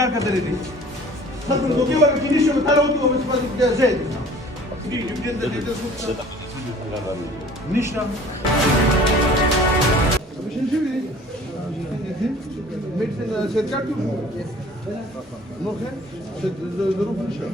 بقى كتلتي خلف الدكتور كنيش وتلاوتو بس بدك زيت دي جدا نشنا مش نجيب ميرسن سيركاتو نو خير ظروف نشنا